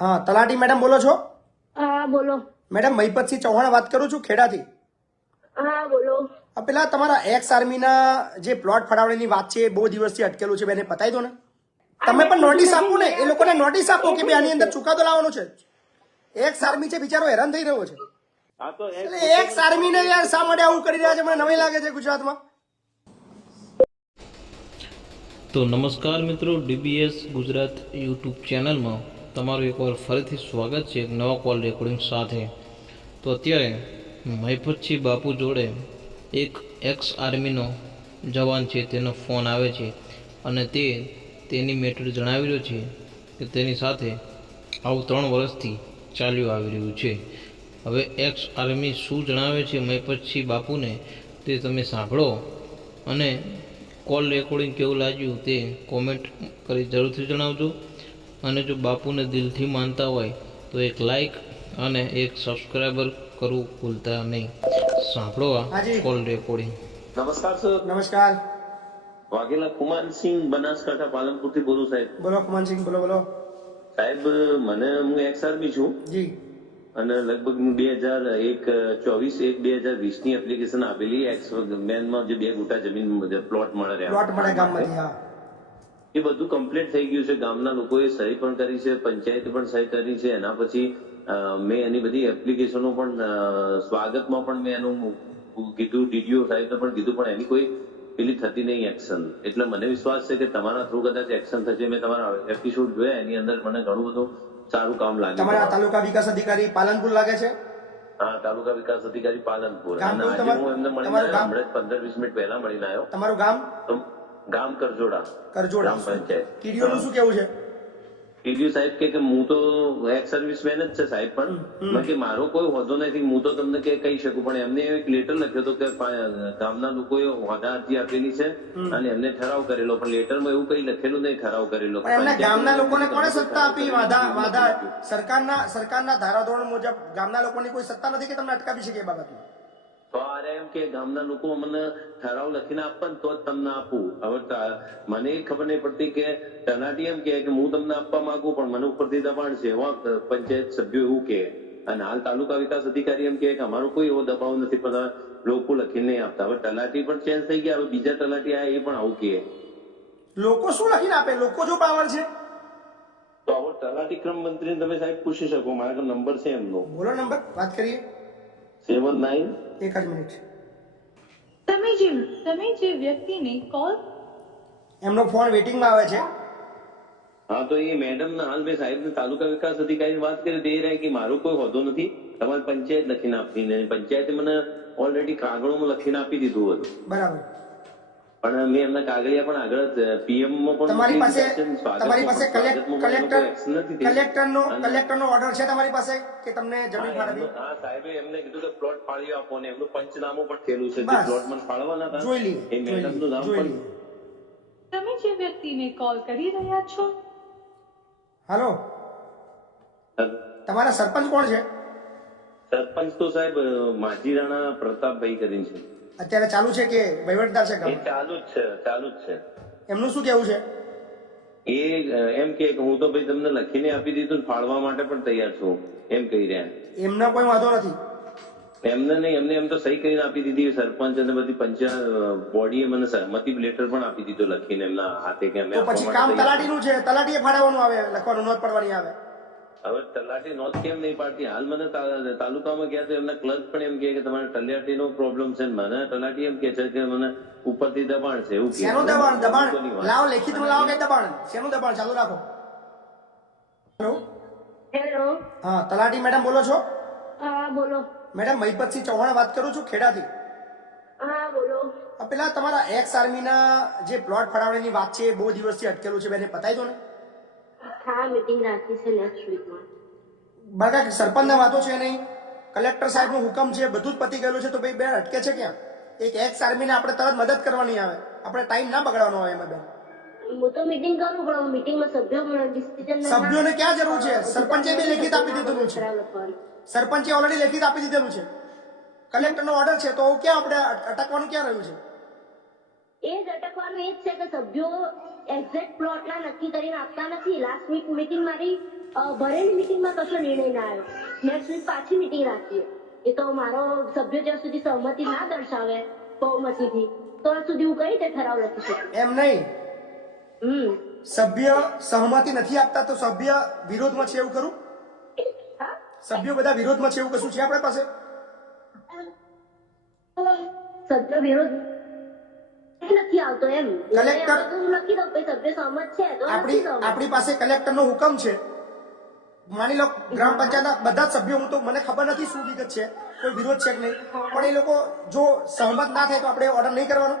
હા તલાટી મેડમ બોલો છો? હા બોલો. મેડમ મહિપતસિંહ ચૌહાણ વાત કરું છું ખેડાથી. હા બોલો. પેલા તમારા એક્સ આર્મીના જે પ્લોટ ફાળવણીની વાત છે એ બહુ દિવસથી અટકેલું છે બેને પતાવી દો ને. તમે પણ નોટિસ આપો ને એ લોકોને નોટિસ આપો કે આની અંદર ચુકાદો લાવવાનો છે. એક્સ આર્મી છે બિચારો હેરાન થઈ રહ્યો છે. એક્સ આર્મી આર્મીને યાર શા માટે આવું કરી રહ્યા છે મને નવી લાગે છે ગુજરાતમાં. તો નમસ્કાર મિત્રો ડીબીએસ ગુજરાત યુટ્યુબ ચેનલમાં તમારું એકવાર ફરીથી સ્વાગત છે એક નવા કોલ રેકોર્ડિંગ સાથે. તો અત્યારે મહિપતસિંહ બાપુ જોડે એક એક્સ આર્મીનો જવાન છે, તેનો ફોન આવે છે અને તે તેની મેટર જણાવી રહ્યો છે કે તેની સાથે આવું ત્રણ વર્ષથી ચાલ્યું આવી રહ્યું છે. હવે એક્સ આર્મી શું જણાવે છે મહિપતસિંહ બાપુને તે તમે સાંભળો અને કોલ રેકોર્ડિંગ કેવું લાગ્યું તે કોમેન્ટ કરી જરૂરથી જણાવજો. અને જો બાપુને દિલથી માનતા હોય તો એક લાઈક અને એક સબસ્ક્રાઈબર કરવું ભૂલતા નહીં. સાંભળો આ કોલ રેકોર્ડિંગ નમસ્કાર સર નમસ્કાર. વાઘેલા કુમારસિંહ બનાસકાંઠા પાલનપુરથી બોલું સાહેબ. બોલો કુમારસિંહ બોલો બોલો. સાહેબ મને હું એક્સ આર્મી છું. જી. અને લગભગ હું બે હજાર એક ચોવીસ એક બે હજાર વીસની એપ્લિકેશન આપેલી. એક્સ મેનમાં જે બે ગુટા જમીન પ્લોટ મળે રહ્યા. પ્લોટ મળે ગામમાંથી હા. એ બધું કમ્પ્લીટ થઈ ગયું છે. ગામના લોકોએ સહી પણ કરી છે પંચાયતે પણ સહી કરી છે. એના પછી મેં એની બધી એપ્લિકેશનો પણ સ્વાગતમાં પણ મેં એનું કીધું ડીડીઓ સાહેબને પણ કીધું પણ એની કોઈ પેલી થતી નહીં એક્શન એટલે મને વિશ્વાસ છે કે તમારા થ્રુ કદાચ એક્શન થશે. મેં તમારા એપિસોડ જોયા એની અંદર મને ઘણું બધું સારું કામ લાગ્યું. તમારા તાલુકા વિકાસ અધિકારી પાલનપુર લાગે છે? હા તાલુકા વિકાસ અધિકારી પાલનપુર. અને આજે હું એમને મળીને હમણાં જ પંદર વીસ મિનિટ પહેલા મળીને આવ્યો. તમારું ગામ? ગામ કરજોડા કરજોડા. ગ્રામ પંચાયત. શું કેવું છે? ટીડીઓ સાહેબ કે હું તો એક્સ સર્વિસમેન જ છે સાહેબ પણ કે મારો કોઈ હોદ્દો નથી. હું તો તમને કે કહી શકું પણ એમને એક લેટર લખ્યો હતો કે ગામના લોકોએ હોદ્દા અરજી આપેલી છે અને એમને ઠરાવ કરેલો પણ લેટરમાં એવું કઈ લખેલું નહીં ઠરાવ કરેલો. ગામના લોકોને કોણે સત્તા આપી? વાદા વાદા. સરકારના સરકારના ધારાધોરણ મુજબ ગામના લોકોની કોઈ સત્તા નથી કે તમને અટકાવી શકે એ બાબતમાં? તો આરે એમ કે ગામના લોકો મને ઠરાવ લખીને આપવા તો જ તમને આપું. હવે મને ખબર નહીં પડતી કે તલાટી એમ કે હું તમને આપવા માંગુ પણ મને ઉપરથી દબાણ છે. એવા પંચાયત સભ્યો એવું કે અને હાલ તાલુકા વિકાસ અધિકારી એમ કે અમારો કોઈ એવો દબાવ નથી પણ લોકો લખીને નહીં આપતા. હવે તલાટી પણ ચેન્જ થઈ ગયા હવે બીજા તલાટી આ એ પણ આવું કે લોકો શું લખીને આપે? લોકો જો પાવર છે. તો હવે તલાટી ક્રમ મંત્રીને તમે સાહેબ પૂછી શકો મારા નંબર છે એમનો. બોલો નંબર વાત કરીએ. Seven nine. એક જ મિનિટ. તમે જે તમે જે વ્યક્તિને કોલ એમનો ફોન વેટિંગમાં આવે છે. હા તો એ મેડમ ના હાલ મેં સાહેબ તાલુકા વિકાસ અધિકારી વાત કરી તે રહે કે મારો કોઈ હોદ્દો નથી. તમારે પંચાયત લખીને આપી ને પંચાયતે મને ઓલરેડી કાગળોમાં લખીને આપી દીધું હતું. બરાબર. પણ મેં એમના કાગળિયા પણ આગળ પીએમ પણ તમારી પાસે તમારી પાસે કલેક્ટર. કલેક્ટરનો કલેક્ટરનો ઓર્ડર છે તમારી પાસે કે તમને જમીન ફાળવી હા સાહેબે એમને કીધું કે પ્લોટ ફાળવી આપો ને એમનું પંચનામું પણ થયેલું છે જે પ્લોટ મને ફાળવાના હતા. જોઈ લઈએ એ મેડમનું નામ પણ તમે જે વ્યક્તિને કોલ કરી રહ્યા છો? હાલો. તમારા સરપંચ કોણ છે? સરપંચ તો સાહેબ માજી રાણા પ્રતાપભાઈ કરીને છે. અત્યારે ચાલુ છે કે વહીવટદાર છે એ ચાલુ જ છે ચાલુ જ છે. એમનું શું કેવું છે? એ એમ કે હું તો ભાઈ તમને લખીને આપી દીધું ફાળવા માટે પણ તૈયાર છું એમ કહી રહ્યા. એમનો કોઈ વાંધો નથી. એમને નહીં એમને એમ તો સહી કરીને આપી દીધી સરપંચ અને બધી પંચાયત બોડીએ મને સહમતિ લેટર પણ આપી દીધો લખીને એમના હાથે કે અમે પછી કામ તલાટીનું છે તલાટીએ ફાળવવાનું આવે લખવાનું નોંધ પડવાની આવે. હવે તલાટી નોંધ કેમ નહીં પાડતી? હાલ મને તાલુકામાં ગયા તો એમના ક્લર્ક પણ એમ કે તમારે તલાટીનો પ્રોબ્લેમ છે મને તલાટી એમ કે છે કે મને ઉપરથી દબાણ છે એવું શેનું દબાણ? દબાણ. લાવો લેખિતમાં લાવો કે દબાણ? શેનું દબાણ? ચાલુ રાખો. હેલો હેલો હા તલાટી મેડમ બોલો છો? હા બોલો. મેડમ મહિપતસિંહ ચૌહાણ વાત કરું છું ખેડાથી. હા બોલો. પેલા તમારા એક્સ આર્મીના જે પ્લોટ ફાળવણીની વાત છે બહુ બહુ દિવસથી અટકેલું છે બેને પતાવી દો ને. હા મીટિંગ રાખી છે નેક્સ્ટ વીકમાં બાકા સરપંચના વાતો છે નહીં? કલેક્ટર સાહેબનો હુકમ છે બધું જ પતી ગયેલું છે તો ભાઈ બે અટકે છે ક્યાં એક એક્સ આર્મીને આપણે તરત મદદ કરવાની આવે. આપણે ટાઈમ ના બગાડવાનો હોય એમાં બેન હું તો મીટિંગ કરું પણ મીટિંગમાં સભ્યો ડિસિઝન સભ્યોને ક્યાં જરૂર છે? સરપંચે બી લેખિત આપી દીધેલું છે. સરપંચે ઓલરેડી લેખિત આપી દીધેલું છે. કલેક્ટરનો ઓર્ડર છે તો ક્યાં આપણે અટકવાનું ક્યાં રહ્યું છે? એ જ અટકવાનું એ જ છે કે સભ્યો એક્ઝેક્ટ પ્લોટના નક્કી કરીને આપતા નથી. લાસ્ટ વીક મિટિંગ મારી ભરેલી મિટિંગમાં કશો નિર્ણય ના આવ્યો. નેક્સ્ટ વીક પાછી મિટિંગ રાખીએ. એ તો મારો સભ્ય જ્યાં સુધી સહમતિ ના દર્શાવે બહુમતીથી તો સુધી હું કઈ રીતે ઠરાવ લખી શકું? એમ નહીં. હમ. સભ્ય સહમતિ નથી આપતા તો સભ્ય વિરોધમાં છે એવું કરું હા? સભ્યો બધા વિરોધમાં છે એવું કશું છે આપણા પાસે? સભ્ય વિરોધ નથી આવતો એમ. કલેક્ટર- લખી દઉં સભ્ય સહમત છે આપણી આપણી પાસે કલેક્ટરનો હુકમ છે. માની લો ગ્રામ પંચાયતના બધા સભ્યો હું તો મને ખબર નથી શું વિગત છે. કોઈ વિરોધ છે કે નહીં? પણ એ લોકો જો સહમત ના થાય તો આપણે ઓર્ડર નહીં કરવાનો?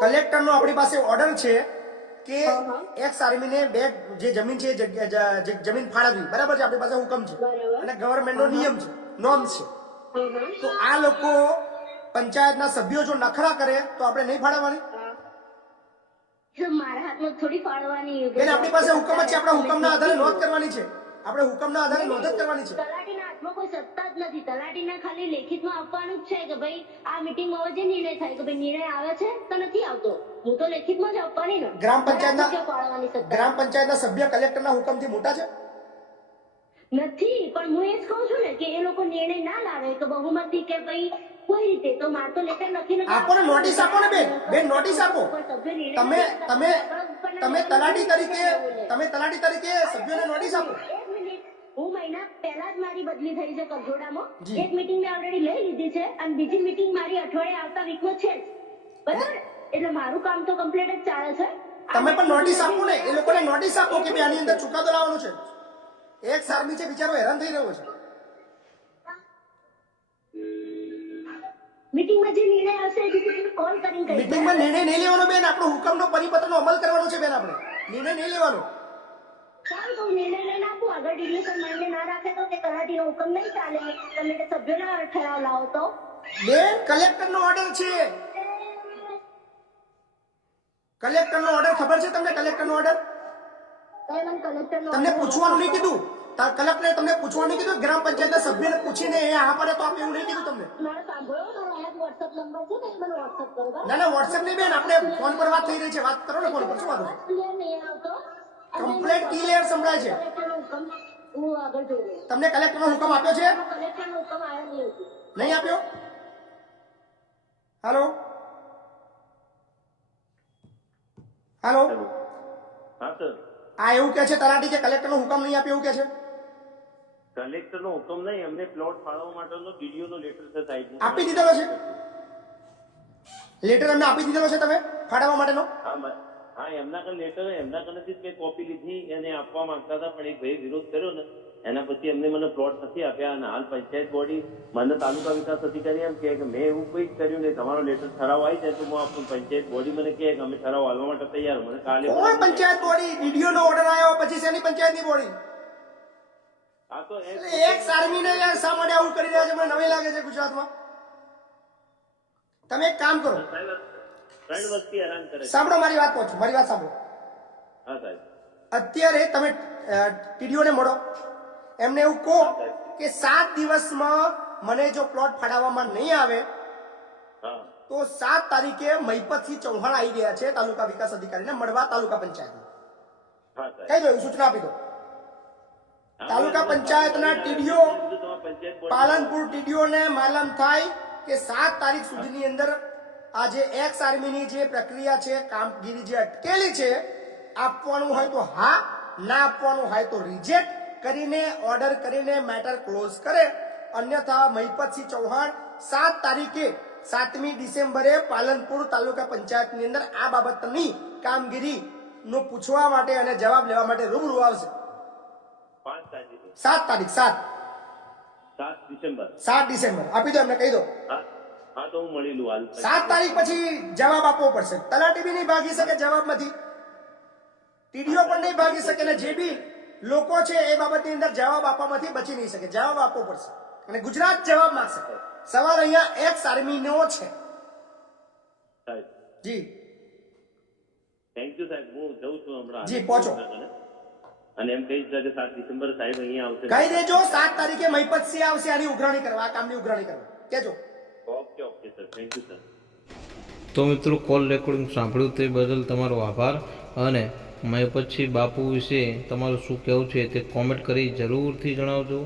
કલેક્ટરનો આપણી પાસે ઓર્ડર છે કે. એક્સ આર્મીને બે જે જમીન છે જમીન ફાળવવી. બરાબર છે? આપણી પાસે હુકમ છે. અને ગવર્મેન્ટનો નિયમ છે. નોર્મ છે. તો આ લોકો પંચાયતના સભ્યો જો નખરા કરે તો આપણે નહીં ફાળવવાની? મારા હાથમાં થોડી ફાળવાની બેન આપણી પાસે હુકમ જ છે આપણા હુકમના આધારે નોંધ કરવાની છે. આપણે હુકમના આધારે નોંધ જ કરવાની છે. તલાટીના હાથમાં કોઈ સત્તા જ નથી. તલાટીને ખાલી લેખિતમાં આપવાનું જ છે કે ભાઈ આ મીટિંગમાં હવે જે નિર્ણય થાય કે ભાઈ નિર્ણય આવે છે તો નથી આવતો. હું તો લેખિતમાં જ આપવાની ને. ગ્રામ પંચાયતના ના ગ્રામ પંચાયતના સભ્ય કલેક્ટરના હુકમથી મોટા છે? નથી પણ હું એ જ કહું છું ને કે એ લોકો નિર્ણય ના લાવે તો બહુમતી કે ભાઈ કોઈ રીતે. તો માર તો લેટર લખીને આપો ને નોટિસ આપો ને બેન. બેન નોટિસ આપો. તમે તમે તમે તલાટી તરીકે તમે તલાટી તરીકે સભ્યોને નોટિસ આપો. હું મહિના પહેલા જ મારી બદલી થઈ છે કગજોડામાં એક મીટિંગ મેં ઓલરેડી લઈ લીધી છે અને બીજી મીટિંગ મારી અઠવાડિયે આવતા વીકમાં છે જ. બરાબર? એટલે મારું કામ તો કમ્પ્લીટ જ ચાલે છે. તમે પણ નોટિસ આપો ને. એ લોકોને નોટિસ આપો કે ભાઈ આની અંદર ચુકાદો લાવવાનો છે. એક સારમી છે બિચારો હેરાન થઈ રહ્યો છે. મીટિંગમાં જે નિર્ણય આવશે દીકરીને કોલ કરીને મીટિંગમાં નિર્ણય નહીં લેવાનો બેન આપણો હુકમનો પરિપત્રનો અમલ કરવાનો છે બેન આપણે. નિર્ણય નહીં લેવાનો. તો નિર્ણય લઈને આપું. આગળ માન્ય ના રાખે તો કે તલાટીનો હુકમ નહીં ચાલે. તમે તે સભ્યોના ઠરાવ લાવો તો. બેન કલેક્ટરનો ઓર્ડર છે. કલેક્ટરનો ઓર્ડર ખબર છે તમને કલેક્ટરનો ઓર્ડર તમને પૂછવાનું નહીં કીધું? કલેક્ટરે તમને પૂછવાનું કીધું? ગ્રામ પંચાયતના સભ્યને પૂછીને એ હા પડે તો આપણે એવું નહીં કીધું તમને? ને, ના વોટ્સએપ નહીં બેન, આપણે ફોન પર વાત થઈ રહી છે. વાત કરો ને ફોન પર, શું વાત કમ્પ્લેટ ક્લિયર સંભળાય છે. તમને કલેક્ટરનો હુકમ આપ્યો છે? નહીં આપ્યો? હાલો? હેલો? હા, સર. આ એવું કે છે તલાટી કે કલેક્ટરનો હુકમ નહીં આપ્યો એવું કે છે? કલેક્ટર નો હુકમ નહીં અમને પ્લોટ ફાળવવા માટેનો ડીડીઓ નો લેટર છે સાહેબ. આપી દીધેલો છે? લેટર અમને આપી દીધેલો છે તમે? ફાળવવા માટેનો? હા હા એમના કને લેટર એમના કનેથી જ મેં કોપી લીધી એને આપવા માંગતા હતા પણ એક ભાઈ વિરોધ કર્યો ને એના પછી એમને મને પ્લોટ નથી આપ્યા. અને હાલ પંચાયત બોડી મને તાલુકા વિકાસ અધિકારી એમ કે મેં એવું કંઈ જ કર્યું નહીં તમારો લેટર ઠરાવ આવી જાય તો હું આપું. પંચાયત બોડી મને કહે કે અમે ઠરાવ હાલવા માટે તૈયાર. મને કાલે પંચાયત બોડી ડીડીઓ નો ઓર્ડર આવ્યો પછી શેની પંચાયતની બોડી હા તો એક એક સારમીને યાર શા માટે આવું કરી રહ્યા છે મને નવી લાગે છે ગુજરાતમાં. તમે એક કામ કરો. ત્રણ વર્ષથી હેરાન કરે સાંભળો મારી વાત પહોંચો મારી વાત સાંભળો. હા સાહેબ. અત્યારે તમે ટીડીઓને મળો. એમને એવું કહો કે સાત દિવસમાં મને જો પ્લોટ ફાળવવામાં નહીં આવે તો સાત તારીખે મહિપતસિંહ ચૌહાણ આવી ગયા છે તાલુકા વિકાસ અધિકારીને મળવા તાલુકા પંચાયત કઈ દો સૂચના આપી દો. તાલુકા પંચાયતના ટીડીઓ પાલનપુર ટીડીઓ ને માલમ થાય કે સાત તારીખ સુધીની અંદર આ જે એક્સ આર્મીની જે પ્રક્રિયા છે કામગીરી જે અટકેલી છે આપવાનું હોય તો હા ના આપવાનું હોય તો રિજેક્ટ કરીને ઓર્ડર કરીને મેટર ક્લોઝ કરે. અન્યથા મહિપતસિંહ ચૌહાણ સાત તારીખે સાતમી ડિસેમ્બરે પાલનપુર તાલુકા પંચાયતની અંદર આ બાબતની કામગીરી નું પૂછવા માટે અને જવાબ લેવા માટે રૂબરૂ આવશે. સાત તારીખ સાત. સાત ડિસેમ્બર. સાત ડિસેમ્બર. આપી દો એમને કહી દો. હા તો હું મળી લઉં હાલ સાત તારીખ પછી જવાબ આપવો પડશે. તલાટી બી નહીં ભાગી શકે જવાબમાંથી. ટીડીઓ પણ નહીં ભાગી શકે અને જે બી લોકો છે એ બાબતની અંદર જવાબ આપવામાંથી બચી નહીં શકે. જવાબ આપવો પડશે. અને ગુજરાત જવાબ માંગશે. સવાલ અહીંયા એક્સ આર્મીનો છે. જી. થેન્ક યુ સાહેબ. હું જઉં છું હમણાં. જી, પહોંચો. અને એમ કહી કે સાત ડિસેમ્બર સાહેબ અહીંયા આવશે. કહી દેજો સાત તારીખે મહિપતસિંહ આવશે આની ઉઘરાણી કરવા આ કામની ઉઘરાણી કરવા. કેજો તો મિત્રો કોલ રેકોર્ડિંગ સાંભળ્યું તે બદલ તમારો આભાર અને મેં પછી બાપુ વિશે તમારું શું કહેવું છે તે કોમેન્ટ કરી જરૂરથી જણાવજો.